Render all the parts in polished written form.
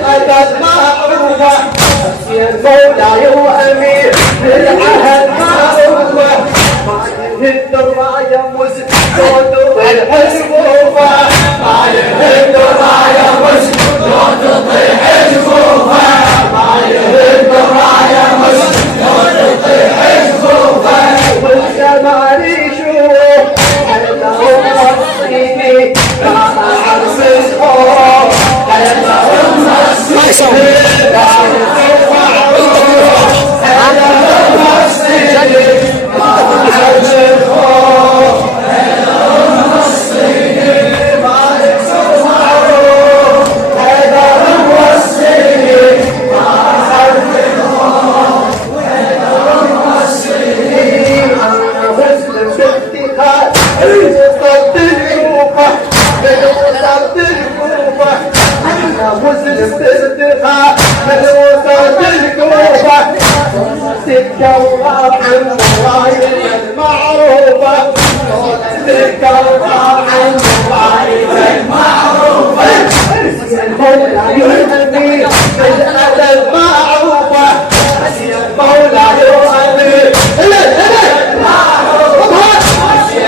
بالأدب معروفة يا مولاي وأمير بالعهد معروفة ما يهد الراية مسجود والحشوفة ما يهد الراية مسجود وطيح جفوفة ما يهد الراية مسجود وطيح جفوفة والزمان يشوف حلهم مصيني ما أعرف الخوف حلهم مصيني ما أعرف معروف حلهم مصيني ما أعرف الخوف حلهم مصيني ما أعرف معروف حلهم مصيني ما أعرف الخوف حلهم مصيني أنا مسلم بافتخار بالوسط الكوفة بالوسط الكوفة أنا مسلم بافتخار بالوسط الكوفة تتكوّر عن مواهب المعروفة تتكوّر عن مواهب المعروفة المولى يهني بالأدب معروفة المولى يهني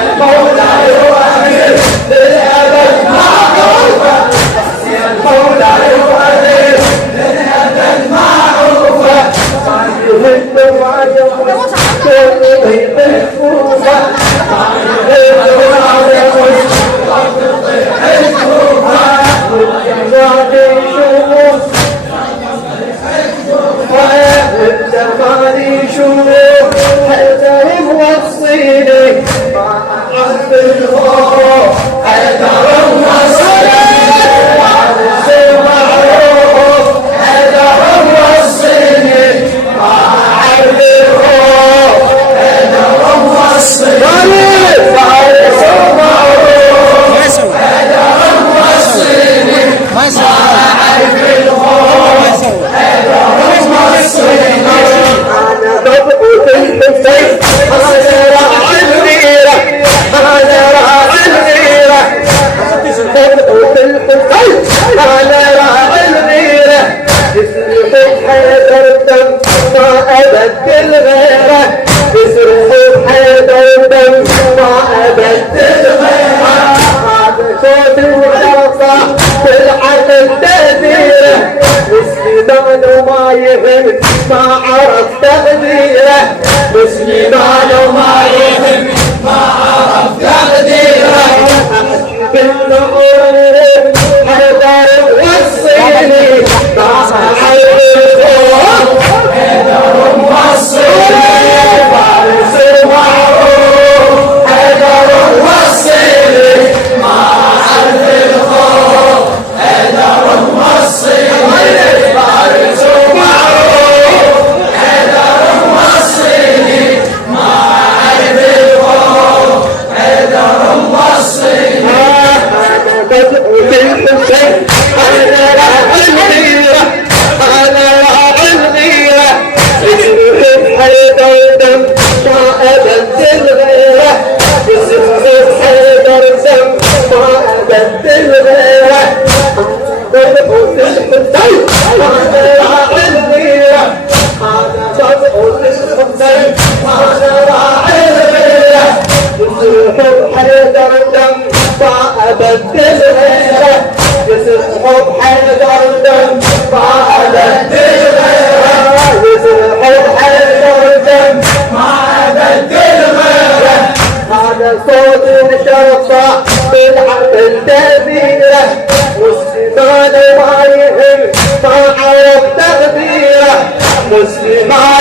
المولى يهني بالأدب معروفة المولى يهني بالأدب معروفة ما يهد الراية ويطيح الكوفة ما يهد الراية ويطيح الكوفة والجمال يشوف والجمال يشوف حيدر موصيني ما أعرف الخوف حيدر موصيني وعرس معروف حيدر موصيني ما أعرف الخوف حيدر موصيني وعرس معروف حيدر موصيني ما أعرف الخوف حيدر موصيني أنا ببقى الحسين أنا راعي الغيرة أنا راعي الغيرة ببقى الحسين أنا راعي الغيرة يسرق حيدر دم ما أبدل غيره يسرق حيدر دم ما أبدل غيره هذا صوت الورطة بالعقل تأثيره مسلمان وما يهم ما عرف تقديره مسلمان وما يهم ما عرف تقديره أحجب النور حيدر وصيني ما أعرف الخوف حيدر وصيني فارس معروف حيدر وصيني ما أعرف الخوف حيدر وصيني فارس معروف حيدر وصيني ما أعرف الخوف حيدر وصيني أنا بدء بالحسين أنا راعي الغيرة أنا راعي الغيرة يسرق حيدر دم ما أبدل غيره يسرق حيدر دم ما أبدل غيره بدء بالحسين أنا راعي الغيرة أنا بدء بالحسين أنا راعي الغيرة يسرق حيدر دم ما أبدل غيره يسرق حيدر دم ما أبدل غيره يسرق حيدر دم ما أبدل غيره هذا صوت الشرطة بالعقل تأثيره مسلمان ما يهم ما عرف تقديره مسلمان